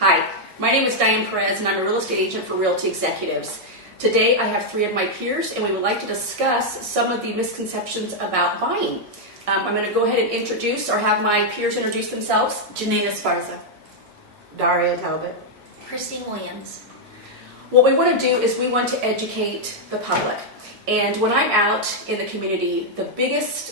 Hi, my name is Diane Perez and I'm a real estate agent for Realty Executives. Today I have three of my peers and we would like to discuss some of the misconceptions about buying. I'm going to go ahead and introduce or have my peers introduce themselves. Janina Sparza. Daria Talbot. Christine Williams. What we want to do is we want to educate the public. And when I'm out in the community,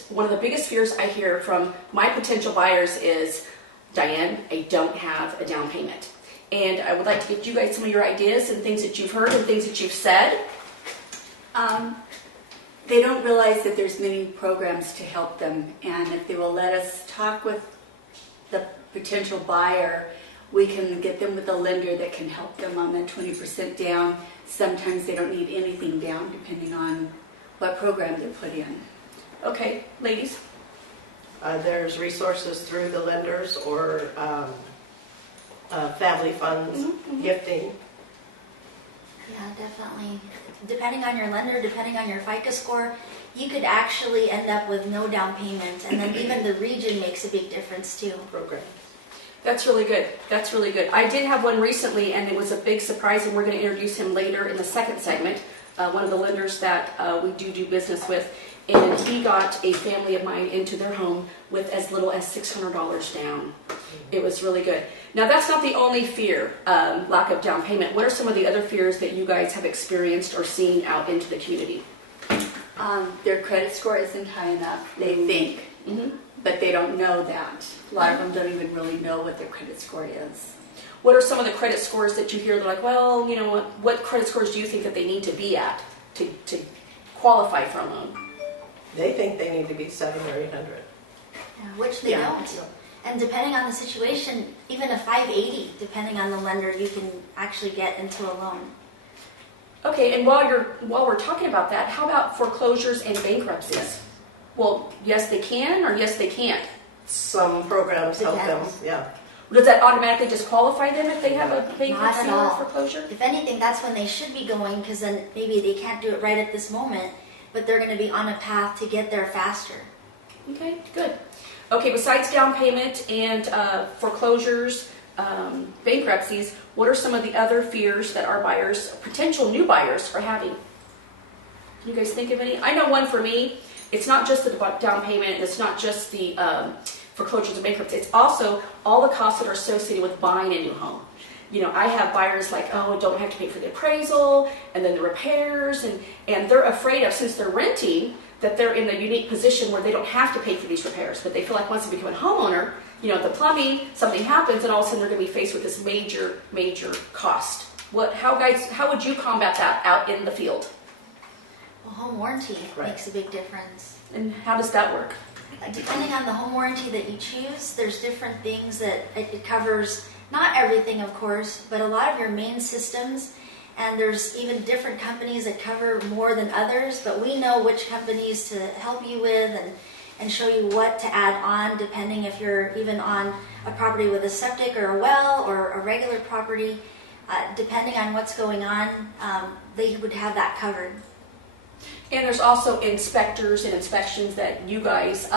one of the biggest fears I hear from my potential buyers is, Diane, I don't have a down payment. And I would like to get you guys some of your ideas and things that you've heard and things that you've said. They don't realize that there's many programs to help them, and if they will let us talk with the potential buyer, we can get them with a lender that can help them on that 20% down. Sometimes they don't need anything down depending on what program they're put in. Okay, ladies. There's resources through the lenders or family funds, gifting. Yeah, definitely. Depending on your lender, depending on your FICO score, you could actually end up with no down payment, and then even the region makes a big difference too. Program. That's really good. That's really good. I did have one recently, and it was a big surprise, and we're going to introduce him later in the second segment. One of the lenders that we do business with, and he got a family of mine into their home with as little as $600 down. It was really good. Now, that's not the only fear, lack of down payment. What are some of the other fears that you guys have experienced or seen out into the community? Their credit score isn't high enough, they think, but they don't know that. A lot of them don't even really know what their credit score is. What are some of the credit scores that you hear? They're like, well, you know, what credit scores do you think that they need to be at to qualify for a loan? They think they need to be 700 or 800. Yeah, which they don't. And depending on the situation, even a 580, depending on the lender, you can actually get into a loan. Okay, and while we're talking about that, how about foreclosures and bankruptcies? Well, yes they can, or yes they can't. Some programs help them, yeah. Does that automatically disqualify them if they have a bankruptcy Not at all. or foreclosure? If anything, that's when they should be going, because then maybe they can't do it right at this moment, but they're going to be on a path to get there faster. Okay, good. Okay, besides down payment and foreclosures, bankruptcies, what are some of the other fears that our buyers, potential new buyers, are having? Can you guys think of any? I know one for me. It's not just the down payment, and it's not just the foreclosures and bankruptcy. It's also all the costs that are associated with buying a new home. You know, I have buyers like, oh, don't have to pay for the appraisal and then the repairs, and they're afraid of, since they're renting, that they're in the unique position where they don't have to pay for these repairs, but they feel like once they become a homeowner, you know, the plumbing, something happens, and all of a sudden they're going to be faced with this major cost. How would you combat that out in the field? Well, home warranty makes a big difference. And how does that work? Depending on the home warranty that you choose, there's different things that it covers. Not everything, of course, but a lot of your main systems, and there's even different companies that cover more than others, but we know which companies to help you with and show you what to add on, depending if you're even on a property with a septic or a well or a regular property. Depending on what's going on, they would have that covered. And there's also inspectors and inspections that you guys,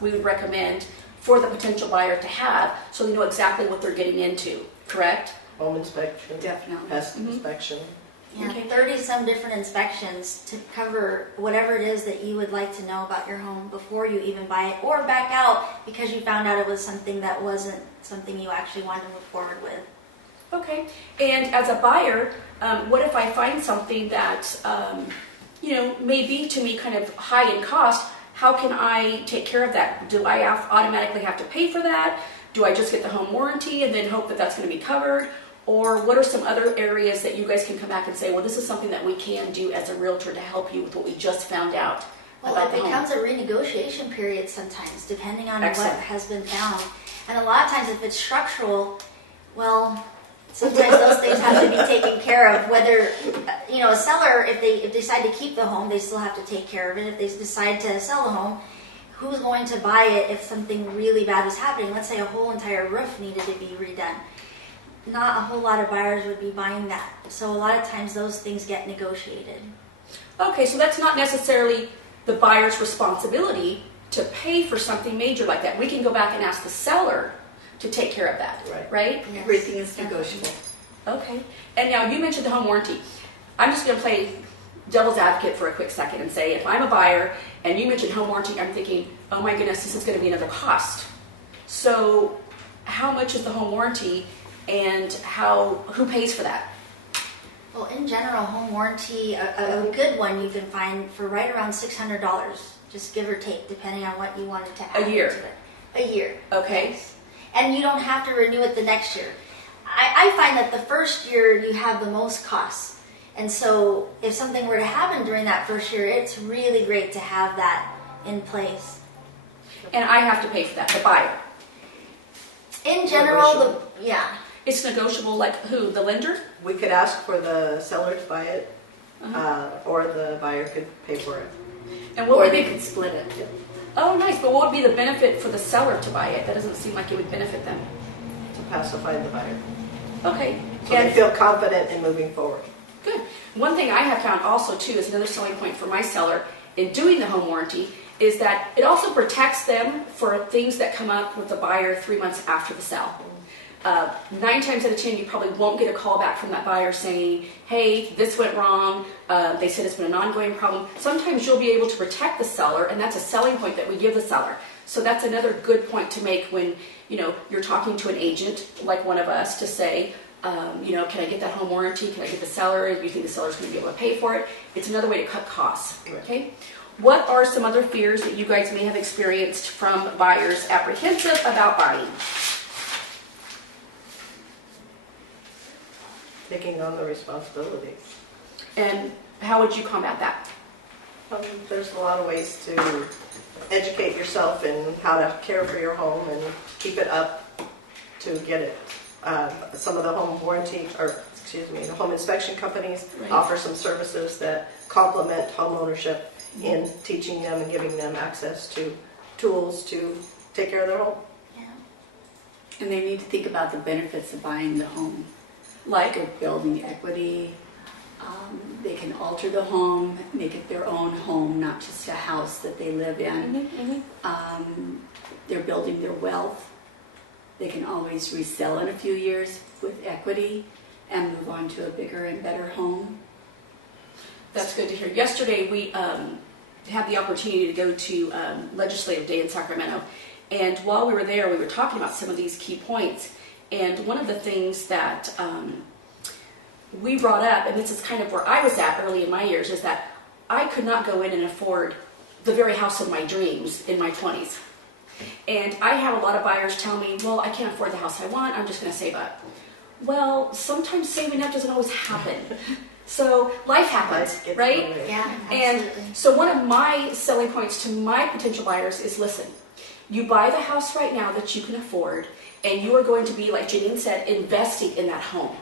we would recommend for the potential buyer to have, so they know exactly what they're getting into, correct? Home inspection. Definitely. Pest inspection. Yeah, Okay. 30-some different inspections to cover whatever it is that you would like to know about your home before you even buy it, or back out because you found out it was something that wasn't something you actually wanted to move forward with. Okay, and as a buyer, what if I find something that, you know, may be to me kind of high in cost? How can I take care of that? Do I automatically have to pay for that? Do I just get the home warranty and then hope that that's going to be covered? Or what are some other areas that you guys can come back and say, well, this is something that we can do as a realtor to help you with what we just found out Well, about it the home? becomes a renegotiation period sometimes, depending on Excellent. what has been found. And a lot of times if it's structural, well, sometimes those things have to be taken care of. Whether, you know, a seller, if they decide to keep the home, they still have to take care of it. If they decide to sell the home, who's going to buy it if something really bad is happening? Let's say a whole entire roof needed to be redone. Not a whole lot of buyers would be buying that. So a lot of times those things get negotiated. Okay, so that's not necessarily the buyer's responsibility to pay for something major like that. We can go back and ask the seller to take care of that, Right. right? Yes, Everything is definitely. negotiable. Okay. And now you mentioned the home warranty. I'm just going to play devil's advocate for a quick second and say if I'm a buyer and you mentioned home warranty, I'm thinking, oh my goodness, this is going to be another cost. So how much is the home warranty and who pays for that? Well, in general, home warranty, a good one you can find for right around $600, just give or take, depending on what you wanted to add A year. into it. A year. Okay. Yes. And you don't have to renew it the next year. I find that the first year you have the most costs. And so if something were to happen during that first year, it's really great to have that in place. And I have to pay for that, the buyer. In general, Negotiable. yeah. It's negotiable, like who? The lender? We could ask for the seller to buy it, or the buyer could pay for it. And what Or would they be? could split it. Oh, nice. But what would be the benefit for the seller to buy it? That doesn't seem like it would benefit them. To pacify the buyer. Okay. So they feel confident in moving forward. Good. One thing I have found also too is another selling point for my seller in doing the home warranty is that it also protects them for things that come up with the buyer 3 months after the sale. 9 times out of 10, you probably won't get a call back from that buyer saying, hey, this went wrong. They said it's been an ongoing problem. Sometimes you'll be able to protect the seller, and that's a selling point that we give the seller. So that's another good point to make when you're talking to an agent like one of us to say, can I get that home warranty? Can I get the seller? Do you think the seller's going to be able to pay for it? It's another way to cut costs. Okay. What are some other fears that you guys may have experienced from buyers apprehensive about buying? Taking on the responsibility. And how would you combat that? There's a lot of ways to educate yourself in how to care for your home and keep it up to get it. Some of the home warranty, the home inspection companies Right. offer some services that complement home ownership in teaching them and giving them access to tools to take care of their home. Yeah. And they need to think about the benefits of buying the home. Like, Like building equity. They can alter the home, make it their own home, not just a house that they live in. They're building their wealth. They can always resell in a few years with equity and move on to a bigger and better home. that's good to hear. Yesterday, we had the opportunity to go to Legislative Day in Sacramento. And while we were there, we were talking about some of these key points. And one of the things that we brought up, and this is kind of where I was at early in my years, is that I could not go in and afford the very house of my dreams in my 20s. And I have a lot of buyers tell me, well, I can't afford the house I want, I'm just going to save up. Well, sometimes saving up doesn't always happen. So life happens, Life gets right? in the way. Yeah, And absolutely. so one of my selling points to my potential buyers is, listen, you buy the house right now that you can afford, and you are going to be, like Janine said, investing in that home.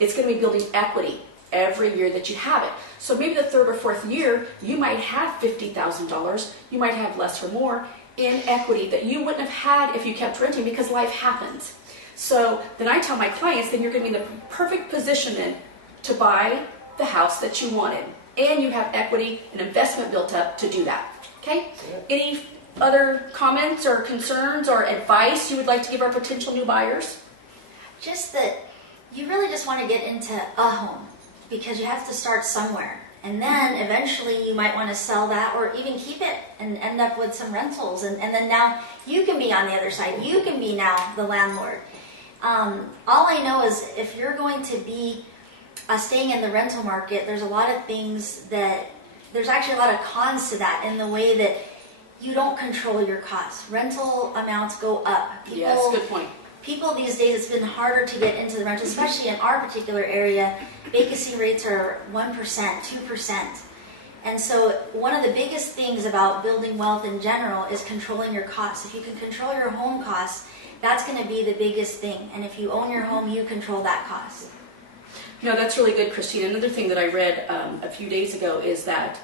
It's going to be building equity every year that you have it. So maybe the third or fourth year, you might have $50,000, you might have less or more in equity that you wouldn't have had if you kept renting because life happens. So then I tell my clients, then you're going to be in the perfect position then to buy the house that you wanted. And you have equity and investment built up to do that. Okay? Any other comments or concerns or advice you would like to give our potential new buyers? Just that you really just want to get into a home because you have to start somewhere. And then eventually you might want to sell that or even keep it and end up with some rentals. And then now you can be on the other side. You can be now the landlord. All I know is if you're going to be staying in the rental market, there's a lot of things that, there's actually a lot of cons to that in the way that you don't control your costs. Rental amounts go up. Yes, good point. People these days, it's been harder to get into the rental, especially in our particular area. Vacancy rates are 1%, 2%. And so one of the biggest things about building wealth in general is controlling your costs. If you can control your home costs, that's going to be the biggest thing. And if you own your home, you control that cost. No, that's really good, Christine. Another thing that I read a few days ago is that,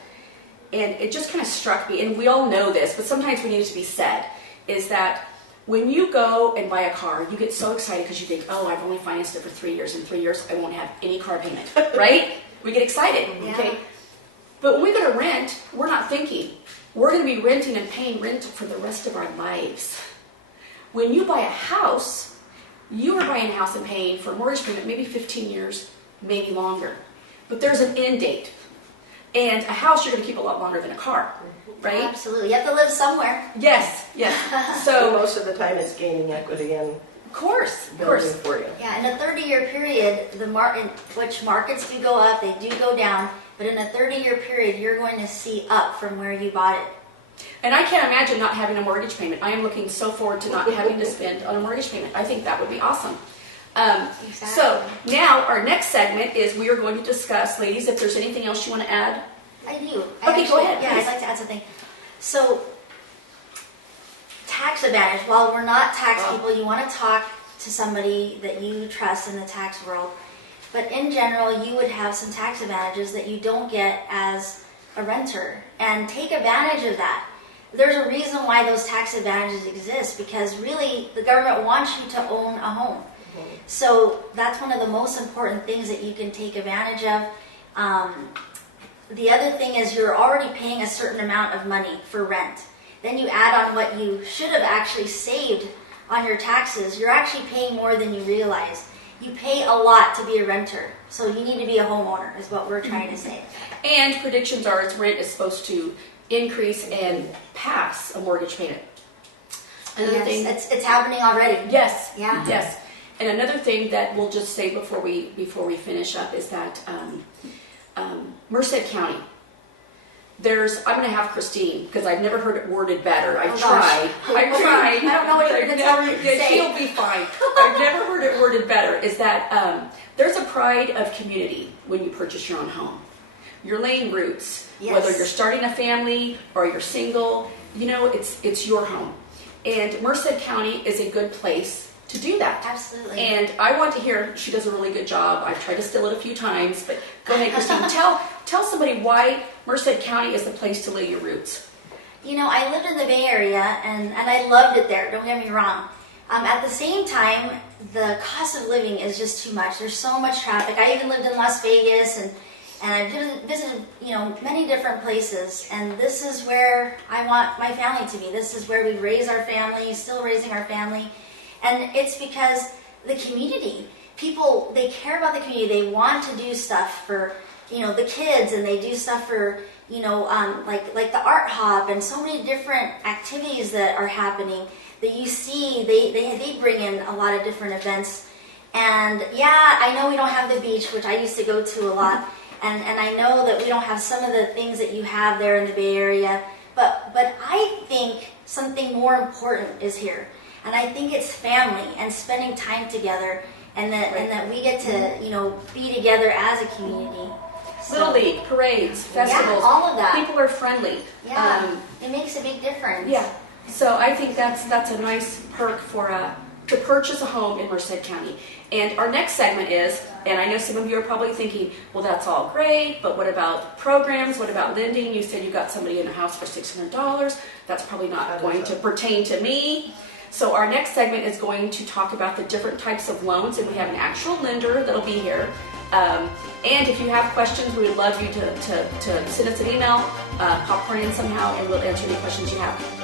and it just kind of struck me, and we all know this, but sometimes we need it to be said, is that when you go and buy a car, you get so excited because you think, oh, I've only financed it for 3 years. In 3 years, I won't have any car payment, right? We get excited, Yeah. okay? But when we go to rent, we're not thinking. We're going to be renting and paying rent for the rest of our lives. When you buy a house, you are buying a house and paying for a mortgage payment maybe 15 years, maybe longer. But there's an end date. And a house you're going to keep a lot longer than a car, right? Absolutely. You have to live somewhere. Yes, yes. So So, most of the time it's gaining equity and of course, building for you. Yeah, in a 30-year period, which markets do go up, they do go down, but in a 30-year period, you're going to see up from where you bought it. And I can't imagine not having a mortgage payment. I am looking so forward to not having to spend on a mortgage payment. I think that would be awesome. So now our next segment is we are going to discuss, ladies, if there's anything else you want to add. I do. Okay, go ahead, Yeah, please. I'd like to add something. So, tax advantage. While we're not tax people, you want to talk to somebody that you trust in the tax world. But in general, you would have some tax advantages that you don't get as a renter. And take advantage of that. There's a reason why those tax advantages exist, because really the government wants you to own a home. So that's one of the most important things that you can take advantage of. The other thing is you're already paying a certain amount of money for rent. Then you add on what you should have actually saved on your taxes. You're actually paying more than you realize. You pay a lot to be a renter, so you need to be a homeowner is what we're trying to say. And predictions are its rent is supposed to increase and pass a mortgage payment. Another thing, It's happening already. yes, Yeah. yes. And another thing that we'll just say before we finish up is that Merced County. I'm going to have Christine, because I've never heard it worded better. I've tried. I've tried. I don't know what you're going to tell me to say. She'll be fine. I've never heard it worded better. Is that there's a pride of community when you purchase your own home. You're laying roots. Yes. Whether you're starting a family or you're single, it's your home. And Merced County is a good place to do that. Absolutely. And I want to hear, she does a really good job. I've tried to steal it a few times, but go ahead, Christine. Tell somebody why Merced County is the place to lay your roots. I lived in the Bay Area, and I loved it there, don't get me wrong. At the same time, the cost of living is just too much. There's so much traffic. I even lived in Las Vegas, and I visited, many different places. And this is where I want my family to be. This is where we raise our family, still raising our family. And it's because the community, people, they care about the community. They want to do stuff for, the kids, and they do stuff for, like the art hop and so many different activities that are happening that you see. They bring in a lot of different events. And yeah, I know we don't have the beach, which I used to go to a lot. And I know that we don't have some of the things that you have there in the Bay Area. But I think something more important is here. And I think it's family and spending time together, and that we get to be together as a community. So, Little League, parades, festivals. Yeah, all of that. People are friendly. Yeah, it makes a big difference. Yeah. So I think that's a nice perk for to purchase a home in Merced County. And our next segment is, and I know some of you are probably thinking, well, that's all great, but what about programs? What about lending? You said you got somebody in a house for $600. That's probably not going to pertain to me. So our next segment is going to talk about the different types of loans, and we have an actual lender that'll be here. And if you have questions, we would love you to send us an email, popcorn in somehow, and we'll answer any questions you have.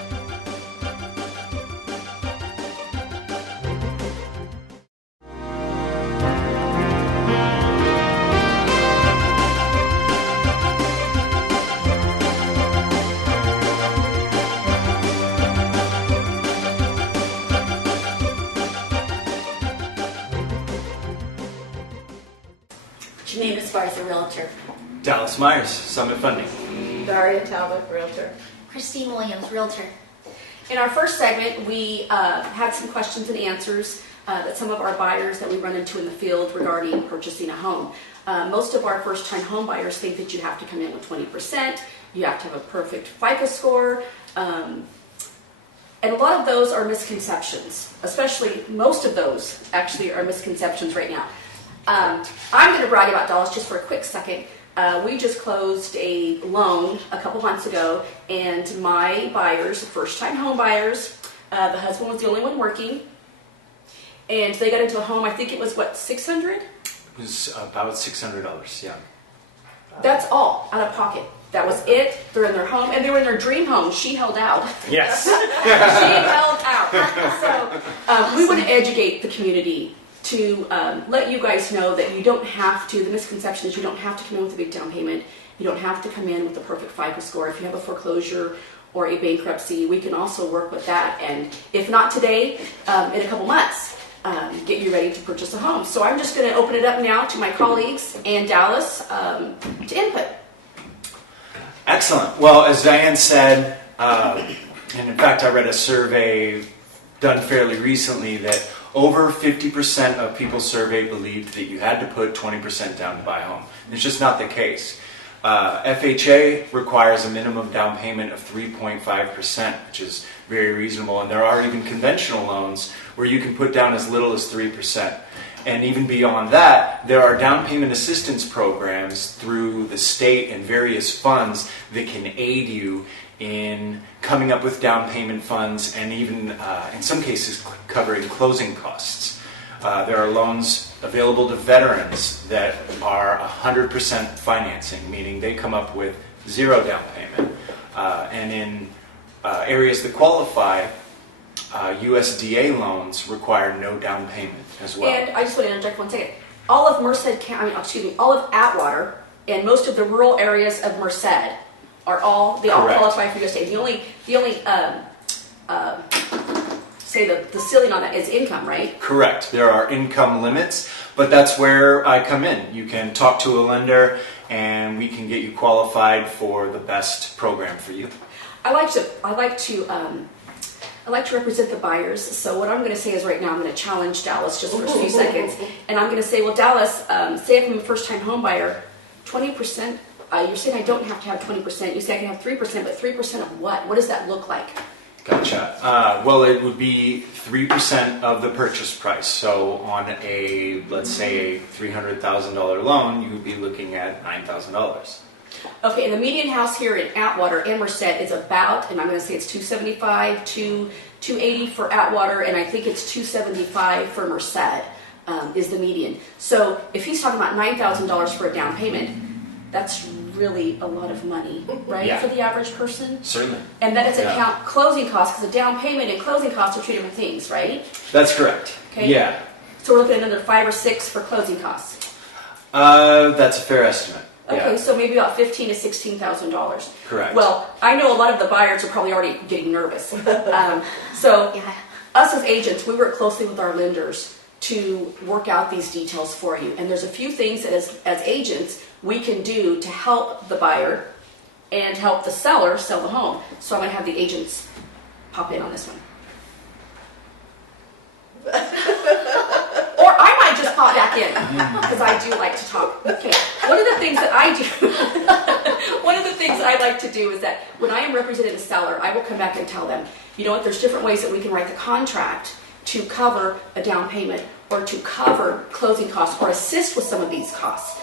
What's your name as far as a realtor? Dallas Myers, Summit Funding. Daria Talbot, Realtor. Christine Williams, Realtor. In our first segment, we had some questions and answers that some of our buyers that we run into in the field regarding purchasing a home. Most of our first-time home buyers think that you have to come in with 20%, you have to have a perfect FICO score, and a lot of those are misconceptions, especially most of those actually are misconceptions right now. I'm going to brag about Dallas just for a quick second. We just closed a loan a couple months ago, and my buyers, first-time home buyers, the husband was the only one working, and they got into a home, I think it was, $600? It was about $600, yeah. That's all out of pocket. That was it. They're in their home, and they were in their dream home. She held out. Yes. She held out. So we want to educate the community to let you guys know that you don't have to, the misconception is you don't have to come in with a big down payment. You don't have to come in with a perfect FICO score. If you have a foreclosure or a bankruptcy, we can also work with that. And if not today, in a couple months, get you ready to purchase a home. So I'm just going to open it up now to my colleagues and Dallas to input. Excellent. Well, as Diane said, and in fact, I read a survey done fairly recently that over 50% of people surveyed believed that you had to put 20% down to buy a home. It's just not the case. FHA requires a minimum down payment of 3.5%, which is very reasonable. And there are even conventional loans where you can put down as little as 3%. And even beyond that, there are down payment assistance programs through the state and various funds that can aid you in coming up with down payment funds and even, in some cases, covering closing costs. There are loans available to veterans that are 100% financing, meaning they come up with zero down payment. And in areas that qualify, USDA loans require no down payment as well. And I just want to interject 1 second. All of Merced County, all of Atwater and most of the rural areas of Merced are all Correct. qualify for USDA. The only say the ceiling on that is income, right? Correct. There are income limits, but that's where I come in. You can talk to a lender and we can get you qualified for the best program for you. I like to represent the buyers. So what I'm going to say is right now I'm going to challenge Dallas just for a few seconds, and I'm going to say, well, Dallas, say if I'm a first-time home buyer, 20%. You're saying I don't have to have 20%. You say I can have 3%, but 3% of what? What does that look like? Gotcha. Well, it would be 3% of the purchase price. So on a, let's say, a $300,000 loan, you would be looking at $9,000. Okay, and the median house here in Atwater and Merced is about, and I'm going to say it's $275 to $280 for Atwater, and I think it's $275 for Merced is the median. So if he's talking about $9,000 for a down payment, that's really a lot of money, right, Yeah. for the average person? Certainly. And that doesn't Yeah. count closing costs, because a down payment and closing costs are two different things, right? That's correct. Okay. Yeah. So we're looking at another 5 or 6 for closing costs. That's a fair estimate. Okay, Yeah. so maybe about $15,000 to $16,000. Correct. Well, I know a lot of the buyers are probably already getting nervous. So Yeah. us as agents, we work closely with our lenders to work out these details for you. And there's a few things that as agents we can do to help the buyer and help the seller sell the home. So I'm going to have the agents pop in on this one. Or I might just pop back in, because I do like to talk. Okay, one of the things that I do, one of the things I like to do is that when I am representing a seller, I will come back and tell them, you know what, there's different ways that we can write the contract to cover a down payment or to cover closing costs or assist with some of these costs.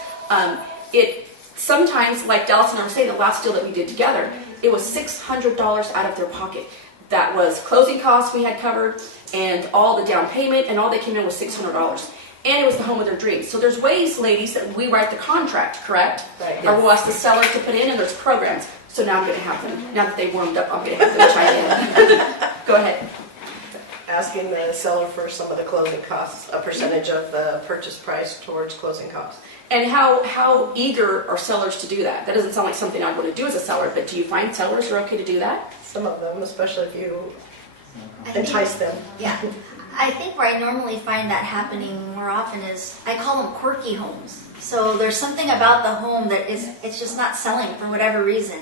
It sometimes, like Dallas and I were saying, the last deal that we did together, it was $600 out of their pocket. That was closing costs we had covered and all the down payment, and all they came in was $600. And it was the home of their dreams. So there's ways, ladies, that we write the contract, correct? Right. Or we'll ask the seller to put in, and there's programs. So now I'm going to have them, now that they warmed up, I'm going to have them chime in. Go ahead. Asking the seller for some of the closing costs, a percentage of the purchase price towards closing costs. And how eager are sellers to do that? That doesn't sound like something I'd want to do as a seller, but do you find sellers are okay to do that? Some of them, especially if you I think- entice them. Yeah. I think where I normally find that happening more often is, I call them quirky homes. So there's something about the home that it's just not selling for whatever reason.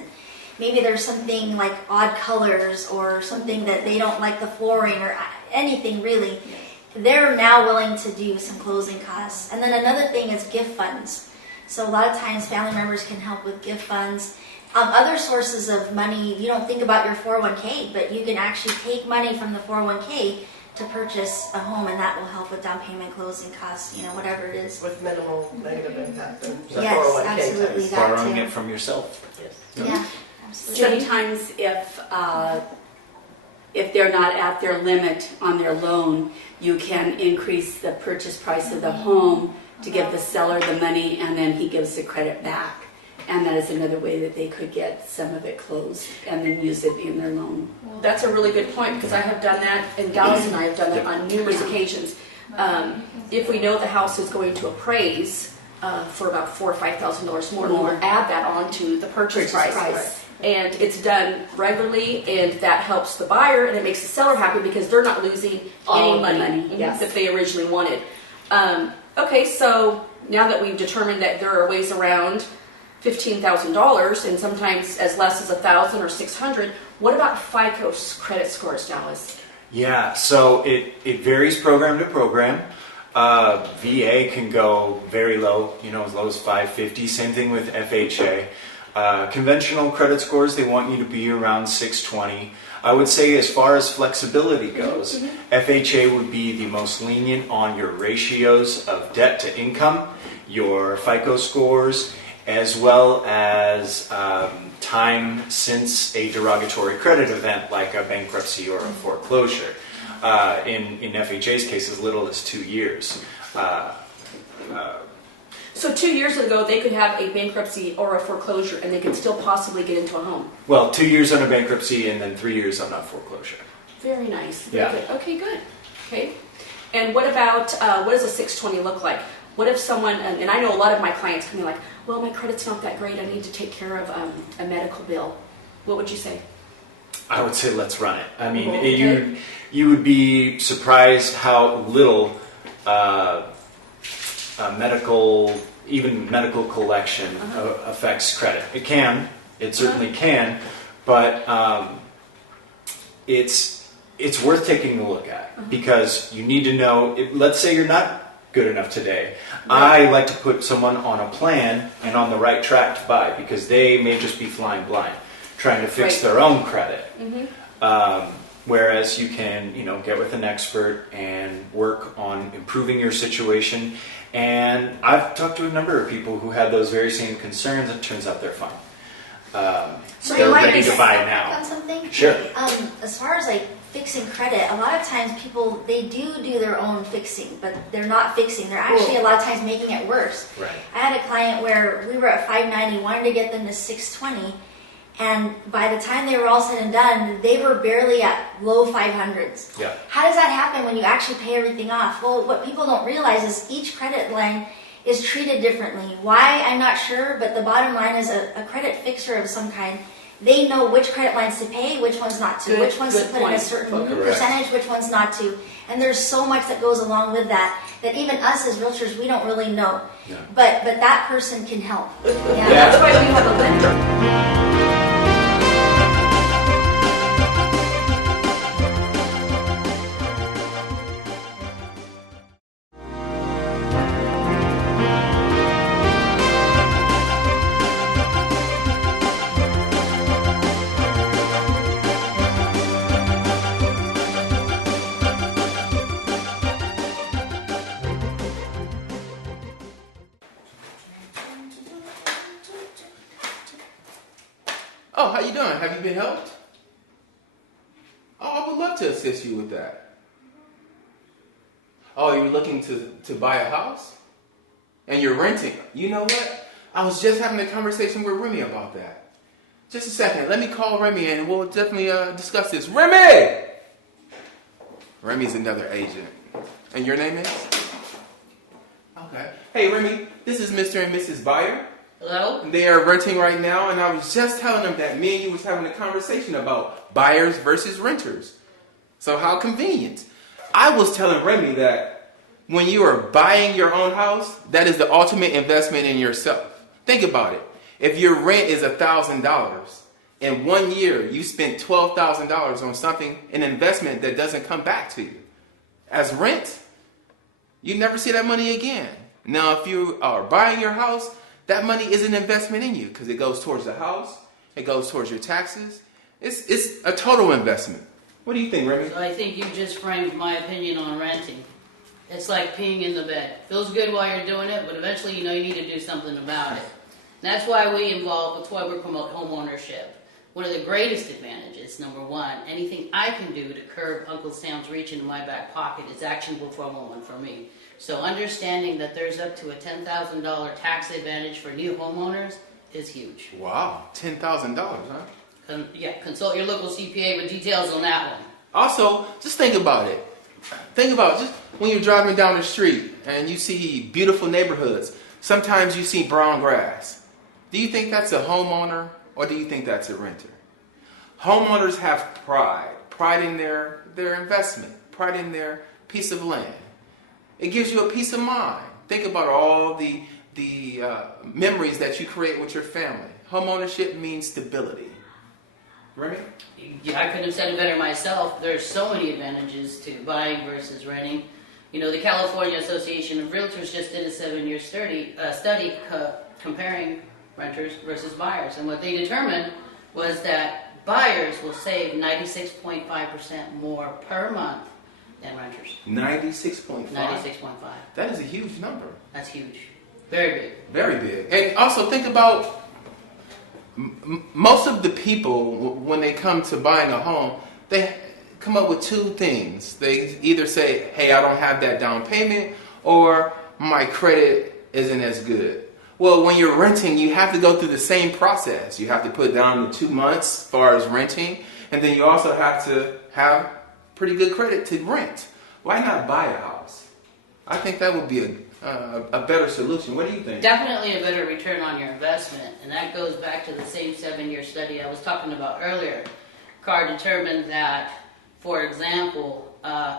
Maybe there's something like odd colors or something that they don't like the flooring or anything really. They're now willing to do some closing costs. And then another thing is gift funds. So a lot of times family members can help with gift funds. Other sources of money, you don't think about your 401k, but you can actually take money from the 401k to purchase a home, and that will help with down payment, closing costs, whatever it is. With minimal negative impact. And the Yes, 401k absolutely. tax. That Borrowing too. it from yourself. Yes. Yeah, absolutely. Sometimes if they're not at their limit on their loan, you can increase the purchase price of the home to give the seller the money, and then he gives the credit back. And that is another way that they could get some of it closed and then use it in their loan. That's a really good point, because I have done that, and Dallas and I have done that on numerous occasions. If we know the house is going to appraise for about $4,000 or $5,000 more, we'll add that onto the purchase price. And it's done regularly, and that helps the buyer, and it makes the seller happy because they're not losing All any of the money, money, yes. that they originally wanted. Okay, so now that we've determined that there are ways around $15,000 and sometimes as less as $1,000 or $600, what about FICO credit scores, Dallas? Yeah, so it varies program to program. VA can go very low, as low as 550. Same thing with FHA. Conventional credit scores, they want you to be around 620. I would say as far as flexibility goes, FHA would be the most lenient on your ratios of debt to income, your FICO scores, as well as time since a derogatory credit event like a bankruptcy or a foreclosure. In FHA's case, as little as 2 years. So 2 years ago, they could have a bankruptcy or a foreclosure, and they could still possibly get into a home. Well, 2 years on a bankruptcy and then 3 years on a foreclosure. Very nice. Very Yeah. good. Okay, good. Okay. And what about, what does a 620 look like? What if someone, and I know a lot of my clients come in like, well, my credit's not that great. I need to take care of a medical bill. What would you say? I would say let's run it. I mean, Okay. you would be surprised how little medical collection affects credit. It can, it certainly can, but it's worth taking a look at because you need to know. Let's say you're not good enough today. Right. I like to put someone on a plan and on the right track to buy because they may just be flying blind, trying to fix Right. their own credit. Whereas you can, get with an expert and work on improving your situation. And I've talked to a number of people who had those very same concerns. It turns out they're fine. So They're you might ready be to buy On now. something? Sure. As far as like fixing credit, a lot of times people, they do their own fixing, but they're not fixing. They're actually a lot of times making it worse. Right. I had a client where we were at 590, wanted to get them to 620, and by the time they were all said and done, they were barely at low 500s. Yeah. How does that happen when you actually pay everything off? Well, what people don't realize is each credit line is treated differently. Why? I'm not sure, but the bottom line is a credit fixer of some kind. They know which credit lines to pay, which ones not to, Good- which ones to good put in a point. certain Correct. percentage, which ones not to. And there's so much that goes along with that even us as realtors, we don't really know. Yeah. But that person can help. Yeah. That's why we have a lender. Oh, how you doing? Have you been helped? Oh, I would love to assist you with that. Oh, you're looking to buy a house? And you're renting. You know what? I was just having a conversation with Remy about that. Just a second. Let me call Remy and we'll definitely discuss this. Remy! Remy's another agent. And your name is? Okay. Hey, Remy, this is Mr. and Mrs. Buyer. Hello? They are renting right now, and I was just telling them that me and you was having a conversation about buyers versus renters. So how convenient. I was telling Remy that when you are buying your own house, that is the ultimate investment in yourself. Think about it. If your rent is $1,000, in 1 year you spent $12,000 on something, an investment that doesn't come back to you. As rent, you never see that money again. Now, if you are buying your house, that money is an investment in you because it goes towards the house, it goes towards your taxes. It's a total investment. What do you think, Remy? So I think you just framed my opinion on renting. It's like peeing in the bed. Feels good while you're doing it, but eventually you need to do something about it. And that's why we promote home ownership. One of the greatest advantages, number one, anything I can do to curb Uncle Sam's reach into my back pocket is actionable for a moment for me. So understanding that there's up to a $10,000 tax advantage for new homeowners is huge. Wow, $10,000, huh? Consult your local CPA with details on that one. Also, just think about it. Think about just when you're driving down the street and you see beautiful neighborhoods. Sometimes you see brown grass. Do you think that's a homeowner or do you think that's a renter? Homeowners have pride in their investment, pride in their piece of land. It gives you a peace of mind. Think about all the memories that you create with your family. Homeownership means stability. Remy? Yeah, I couldn't have said it better myself. There's so many advantages to buying versus renting. You know, the California Association of Realtors just did a 7-year study comparing renters versus buyers. And what they determined was that buyers will save 96.5% more per month than renters. 96.5? 96.5. That is a huge number. That's huge. Very big. Very big. And also think about most of the people, when they come to buying a home, they come up with two things. They either say, hey, I don't have that down payment, or my credit isn't as good. Well, when you're renting, you have to go through the same process. You have to put down the 2 months as far as renting, and then you also have to have pretty good credit to rent. Why not buy a house? I think that would be a better solution. What do you think? Definitely a better return on your investment, and that goes back to the same 7-year study I was talking about earlier. CAR determined that, for example,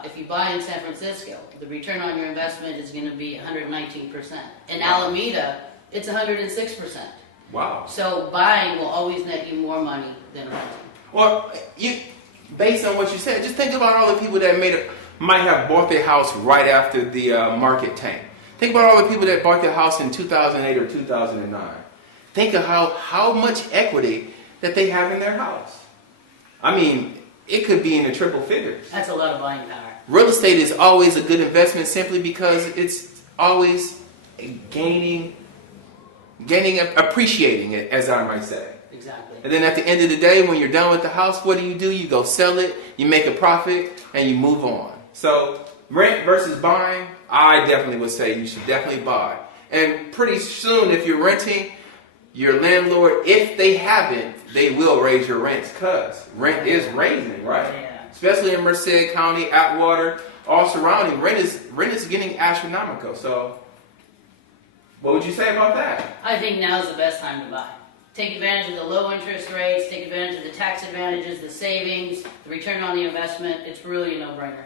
if you buy in San Francisco, the return on your investment is going to be 119%. In Alameda, it's 106%. Wow. So buying will always net you more money than renting. Well, based on what you said, just think about all the people that might have bought their house right after the market tanked. Think about all the people that bought their house in 2008 or 2009. Think of how much equity that they have in their house. I mean, it could be in the triple figures. That's a lot of buying power. Real estate is always a good investment simply because it's always appreciating it, as I might say. Exactly. And then at the end of the day, when you're done with the house, what do? You go sell it, you make a profit, and you move on. So rent versus buying, I definitely would say you should definitely buy. And pretty soon, if you're renting, your landlord, if they haven't, they will raise your rents because rent is raising, right? Yeah. Especially in Merced County, Atwater, all surrounding, rent is getting astronomical. So what would you say about that? I think now's the best time to buy. Take advantage of the low interest rates, take advantage of the tax advantages, the savings, the return on the investment. It's really a no-brainer.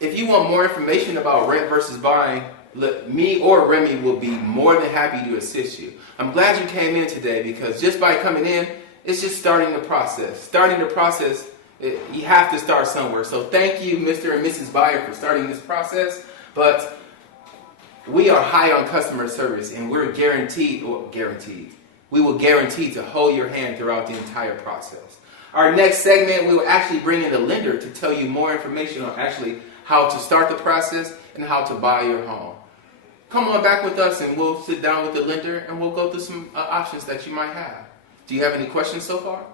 If you want more information about rent versus buying, me or Remy will be more than happy to assist you. I'm glad you came in today because just by coming in, it's just starting the process. Starting the process, you have to start somewhere. So thank you, Mr. and Mrs. Buyer, for starting this process. But we are high on customer service and we're guaranteed. We will guarantee to hold your hand throughout the entire process. Our next segment, we will actually bring in a lender to tell you more information on actually how to start the process and how to buy your home. Come on back with us and we'll sit down with the lender and we'll go through some options that you might have. Do you have any questions so far?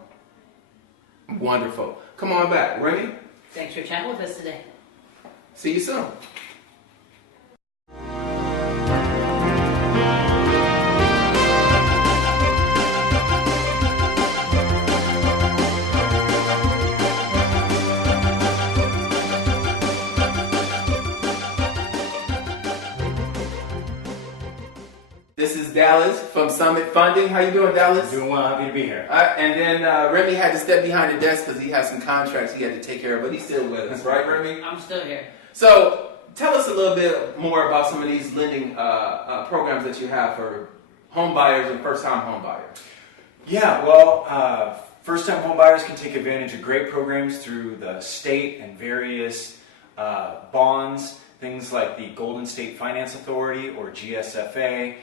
Wonderful. Come on back. Remy? Thanks for chatting with us today. See you soon. This is Dallas from Summit Funding. How you doing, Dallas? Doing well, happy to be here. And then Remy had to step behind the desk because he has some contracts he had to take care of, but he's still with us, right, Remy? I'm still here. So tell us a little bit more about some of these lending programs that you have for home buyers and first-time home buyers. Yeah, well, first-time home buyers can take advantage of great programs through the state and various bonds, things like the Golden State Finance Authority or GSFA,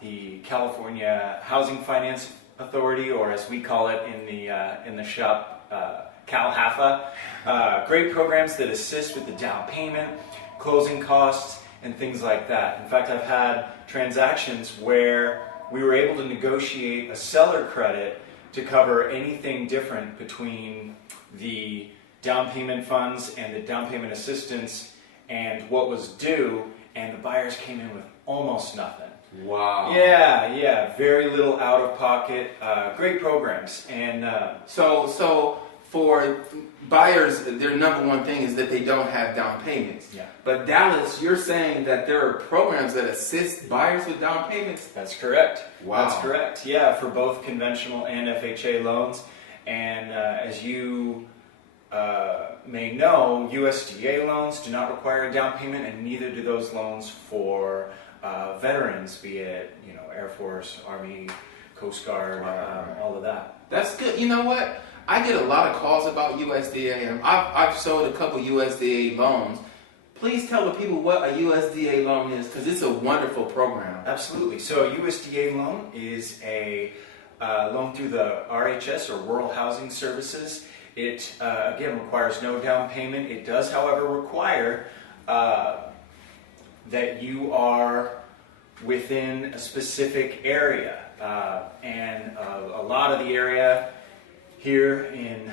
the California Housing Finance Authority, or as we call it in the shop, CalHAFA. Great programs that assist with the down payment, closing costs, and things like that. In fact, I've had transactions where we were able to negotiate a seller credit to cover anything different between the down payment funds and the down payment assistance and what was due, and the buyers came in with almost nothing. Wow. Yeah, very little out of pocket. Great programs, and So for buyers, their number one thing is that they don't have down payments. yeah, But Dallas, you're saying that there are programs that assist buyers with down payments? that's correct. Wow. That's correct. Yeah, for both conventional and FHA loans, and as you may know, USDA loans do not require a down payment, and neither do those loans for veterans, be it Air Force, Army, Coast Guard, all of that. That's good. You know what? I get a lot of calls about USDA, and I've sold a couple USDA loans. Please tell the people what a USDA loan is, because it's a wonderful program. Absolutely. So a USDA loan is a loan through the RHS, or Rural Housing Services. It, again, requires no down payment. It does, however, require that you are within a specific area. And a lot of the area here in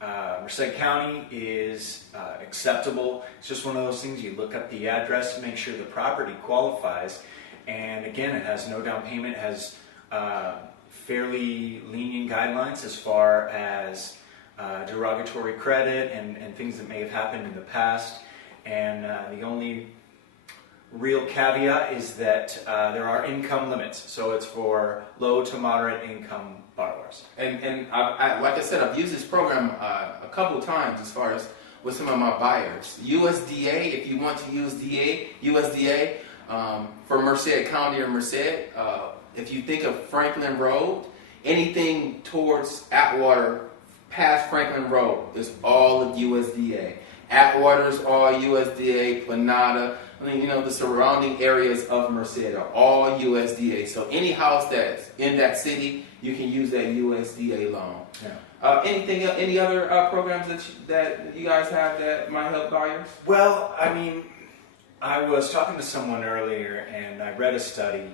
Merced County is acceptable. It's just one of those things, you look up the address and make sure the property qualifies. And again, it has no down payment, has fairly lenient guidelines as far as derogatory credit and things that may have happened in the past. And the only real caveat is that there are income limits, so it's for low to moderate income borrowers. And I, like I said, I've used this program a couple of times as far as with some of my buyers. USDA, if you want to use USDA for Merced County or Merced, if you think of Franklin Road, anything towards Atwater past Franklin Road is all of USDA. Atwater's all USDA, Planada, the surrounding areas of Merced are all USDA. So any house that's in that city, you can use that USDA loan. Yeah. Any other programs that you guys have that might help buyers? Well, I mean, I was talking to someone earlier, and I read a study,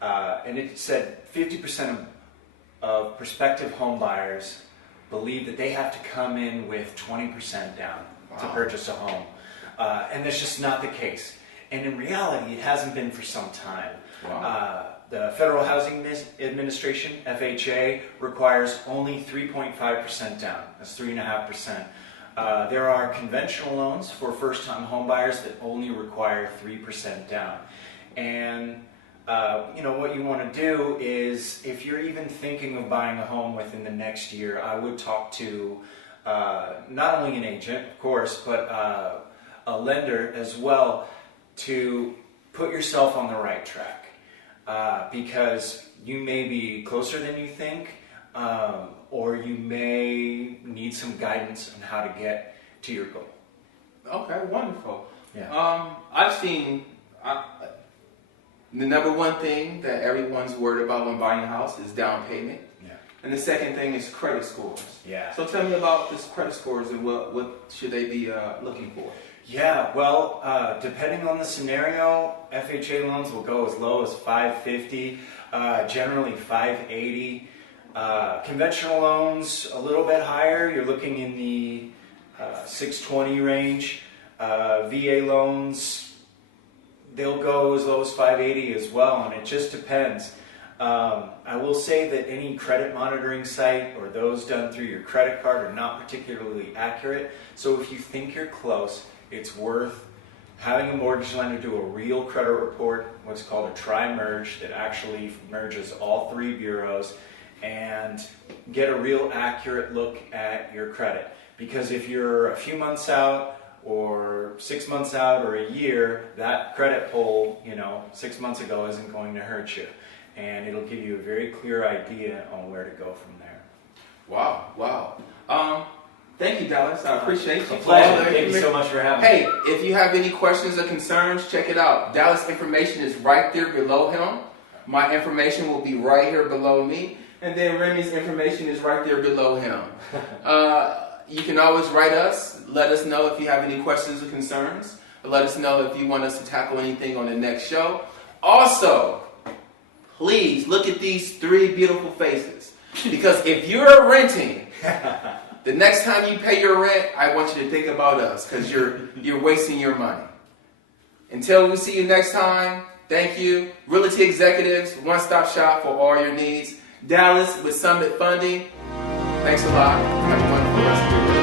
and it said 50% of prospective home buyers believe that they have to come in with 20% down to purchase a home. And that's just not the case. And in reality, it hasn't been for some time. Wow. The Federal Housing Administration, FHA, requires only 3.5% down. That's 3.5%. There are conventional loans for first-time home buyers that only require 3% down. And what you want to do is, if you're even thinking of buying a home within the next year, I would talk to not only an agent, of course, but a lender as well, to put yourself on the right track, because you may be closer than you think, or you may need some guidance on how to get to your goal. Okay, wonderful. Yeah. I've seen the number one thing that everyone's worried about when buying a house is down payment. Yeah. And the second thing is credit scores. Yeah. So tell me about this credit scores and what should they be looking for? Yeah, well, depending on the scenario, FHA loans will go as low as 550, generally 580. Conventional loans, a little bit higher. You're looking in the 620 range. VA loans, they'll go as low as 580 as well, and it just depends. I will say that any credit monitoring site or those done through your credit card are not particularly accurate. So if you think you're close, it's worth having a mortgage lender do a real credit report, what's called a tri-merge, that actually merges all three bureaus, and get a real accurate look at your credit. Because if you're a few months out, or 6 months out, or a year, that credit pull, 6 months ago isn't going to hurt you. And it'll give you a very clear idea on where to go from there. Wow. Thank you, Dallas. I appreciate you. A pleasure. Thank you so much for having me. Hey, if you have any questions or concerns, check it out. Dallas' information is right there below him. My information will be right here below me. And then Remy's information is right there below him. You can always write us. Let us know if you have any questions or concerns. Let us know if you want us to tackle anything on the next show. Also, please look at these three beautiful faces. Because if you're renting, the next time you pay your rent, I want you to think about us, because you're wasting your money. Until we see you next time, Thank you. Realty Executives, one-stop shop for all your needs. Dallas with Summit Funding. Thanks a lot. Have a wonderful rest of your day.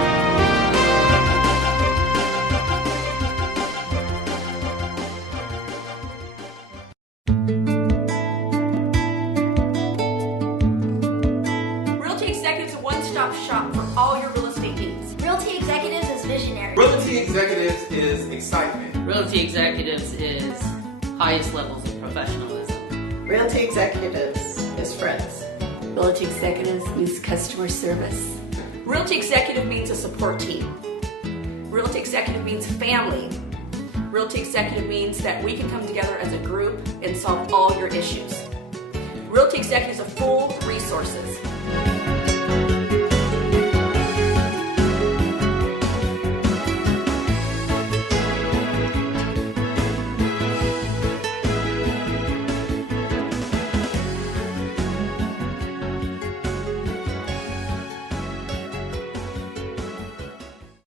Realty Executives, a one-stop shop for all your real estate needs. Realty Executives is visionary. Realty Executives is excitement. Realty Executives is highest levels of professionalism. Realty Executives is friends. Realty Executives means customer service. Realty Executive means a support team. Realty Executive means family. Realty Executive means that we can come together as a group and solve all your issues. Realty Executive is full of resources.